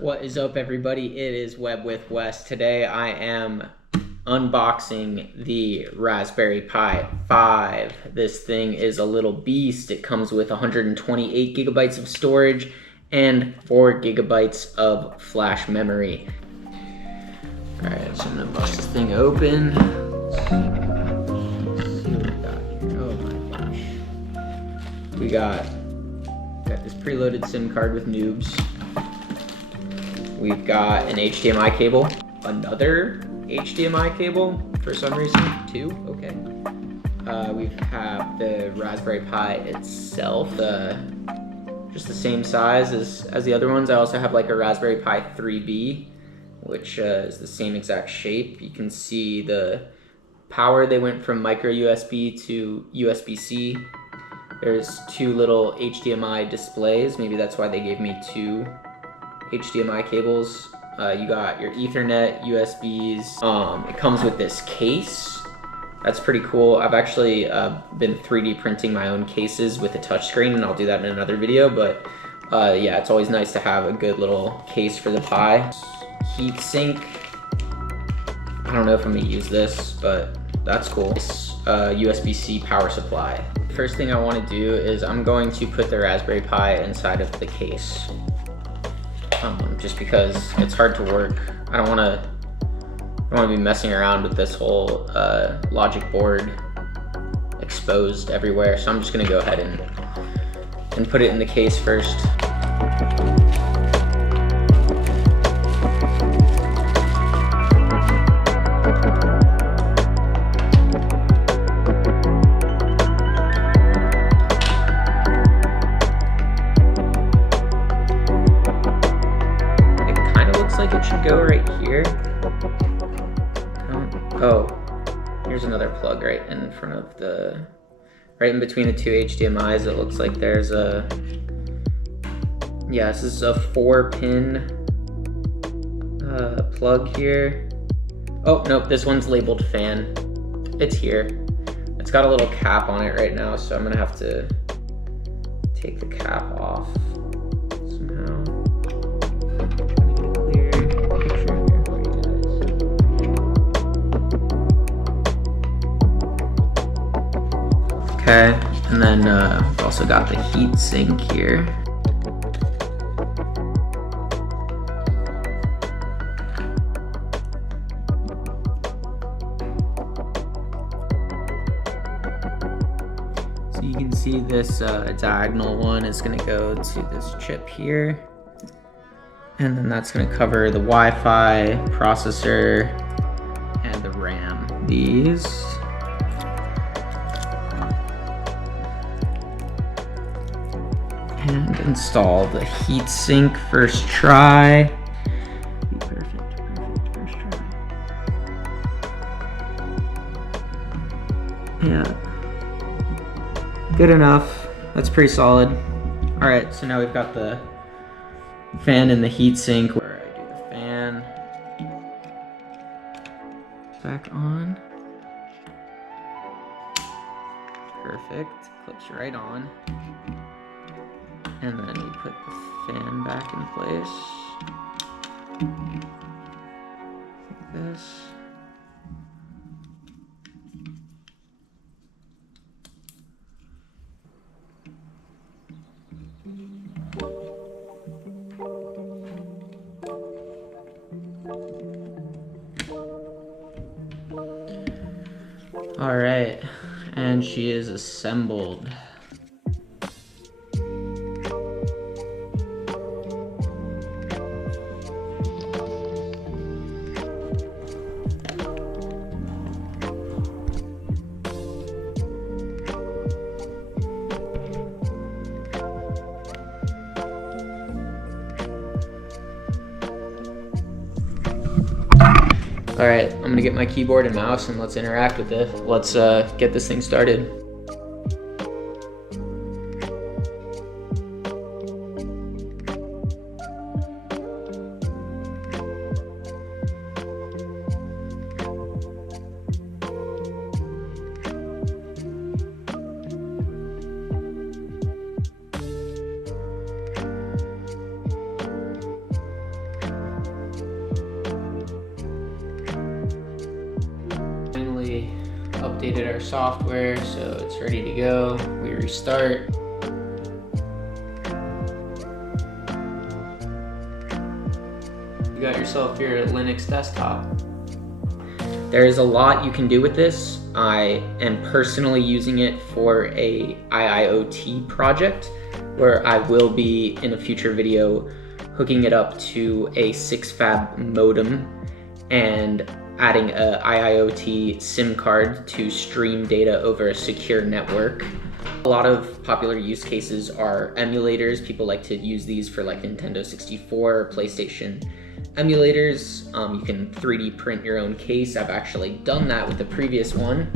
What is up, everybody? It is Web with Wes. Today I am unboxing the Raspberry Pi 5. This thing is a little beast. It comes with 128 gigabytes of storage and 4 gigabytes of flash memory. Alright, so I'm gonna bust this thing open. Let's see what we got here. Oh my gosh. We got this preloaded SIM card with noobs. We've got an HDMI cable, another HDMI cable for some reason, two, okay. We have the Raspberry Pi itself, just the same size as the other ones. I also have like a Raspberry Pi 3B, which is the same exact shape. You can see the power, they went from micro USB to USB-C. There's two little HDMI displays. Maybe that's why they gave me two HDMI cables. You got your Ethernet, USBs. It comes with this case. That's pretty cool. I've actually been 3D printing my own cases with a touchscreen, and I'll do that in another video, but yeah, it's always nice to have a good little case for the Pi. Heat sink. I don't know if I'm gonna use this, but that's cool. USB-C power supply. First thing I want to do is I'm going to put the Raspberry Pi inside of the case. Just because it's hard to work. I don't want to be messing around with this whole logic board exposed everywhere. So I'm just gonna go ahead and put it in the case first. Like it should go right here. Oh, here's another plug right in front of the, right in between the two HDMIs. It looks like there's a, yeah, this is a 4-pin plug here. Oh, nope, this one's labeled fan. It's here. It's got a little cap on it right now, so I'm gonna have to take the cap off somehow. Okay, and then we've also got the heat sink here. So you can see this diagonal one is going to go to this chip here. And then that's going to cover the Wi-Fi, processor, and the RAM. These. And install the heatsink first try. Perfect, first try. Yeah, good enough. That's pretty solid. All right, so now we've got the fan and the heatsink. Where I do the fan back on. Perfect, clips right on. And then we put the fan back in place, like this. All right, and she is assembled. All right, I'm gonna get my keyboard and mouse and let's interact with this. Let's get this thing started. updated our software, so it's ready to go. We restart. You got yourself your Linux desktop. There is a lot you can do with this. I am personally using it for a IIoT project where I will be, in a future video, hooking it up to a 6Fab modem and adding a IIoT SIM card to stream data over a secure network. A lot of popular use cases are emulators. People like to use these for like Nintendo 64 or PlayStation emulators. You can 3D print your own case. I've actually done that with the previous one.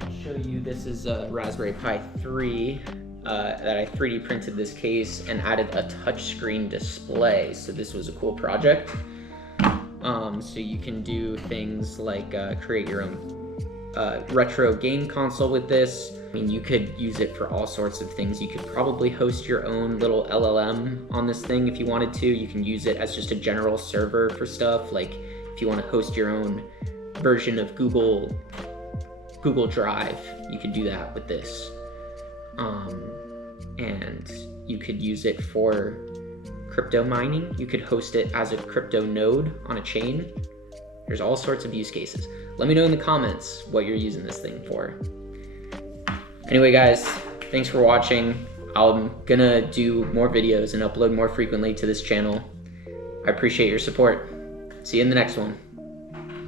I'll show you, this is a Raspberry Pi 3 that I 3D printed this case and added a touchscreen display. So this was a cool project. So you can do things like create your own retro game console with this. I mean, you could use it for all sorts of things. You could probably host your own little LLM on this thing if you wanted to. You can use it as just a general server for stuff. Like if you want to host your own version of Google Drive, you could do that with this. And you could use it for crypto mining. You could host it as a crypto node on a chain. There's all sorts of use cases. Let me know in the comments what you're using this thing for. Anyway guys, thanks for watching. I'm gonna do more videos and upload more frequently to this channel. I appreciate your support. See you in the next one.